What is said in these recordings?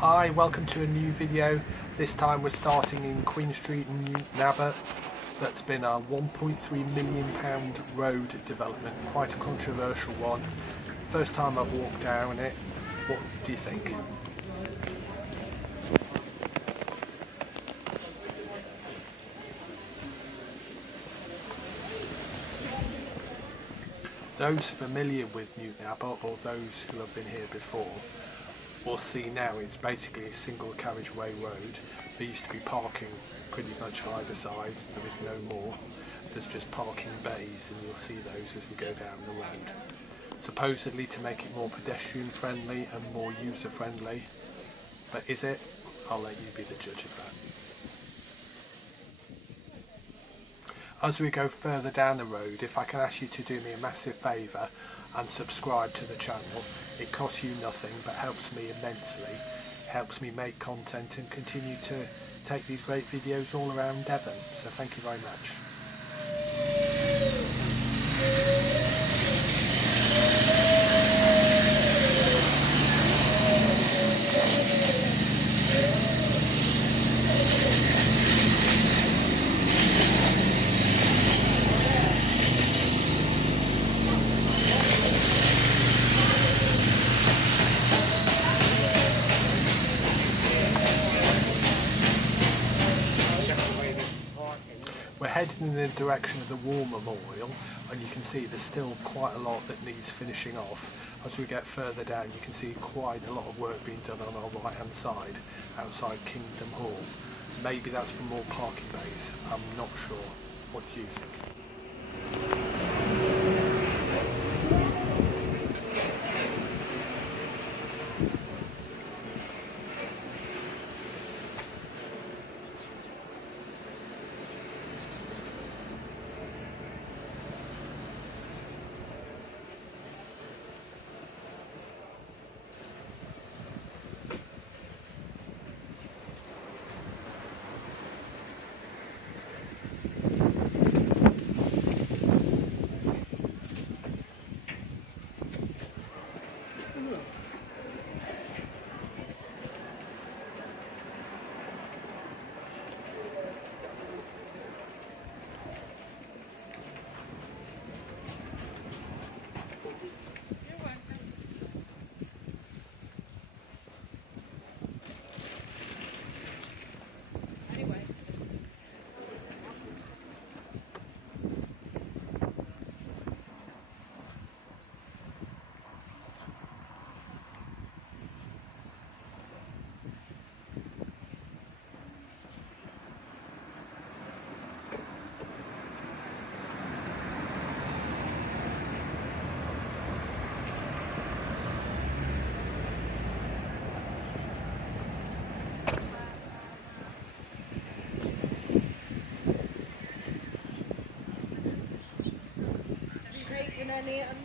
Hi, welcome to a new video. This time we're starting in Queen Street in Newton Abbot. That's been a £1.3 million road development, quite a controversial one. First time I've walked down it. What do you think? Those familiar with Newton Abbot, or those who have been here before, will see now it's basically a single carriageway road. There used to be parking pretty much either side, there is no more. There's just parking bays, and you'll see those as we go down the road. Supposedly to make it more pedestrian friendly and more user friendly, but is it? I'll let you be the judge of that. As we go further down the road, if I can ask you to do me a massive favour and subscribe to the channel. It costs you nothing but helps me immensely, helps me make content and continue to take these great videos all around Devon, so thank you very much. We're heading in the direction of the War Memorial, and you can see there's still quite a lot that needs finishing off. As we get further down, you can see quite a lot of work being done on our right hand side outside Kingdom Hall. Maybe that's for more parking bays, I'm not sure. What do you think? Newton.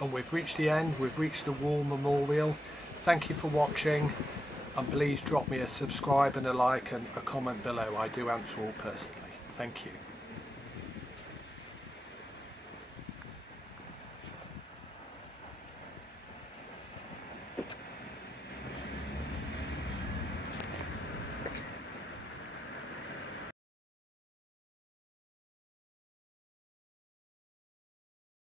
And we've reached the end, we've reached the War Memorial. Thank you for watching, and please drop me a subscribe and a like and a comment below. I do answer all personally. Thank you.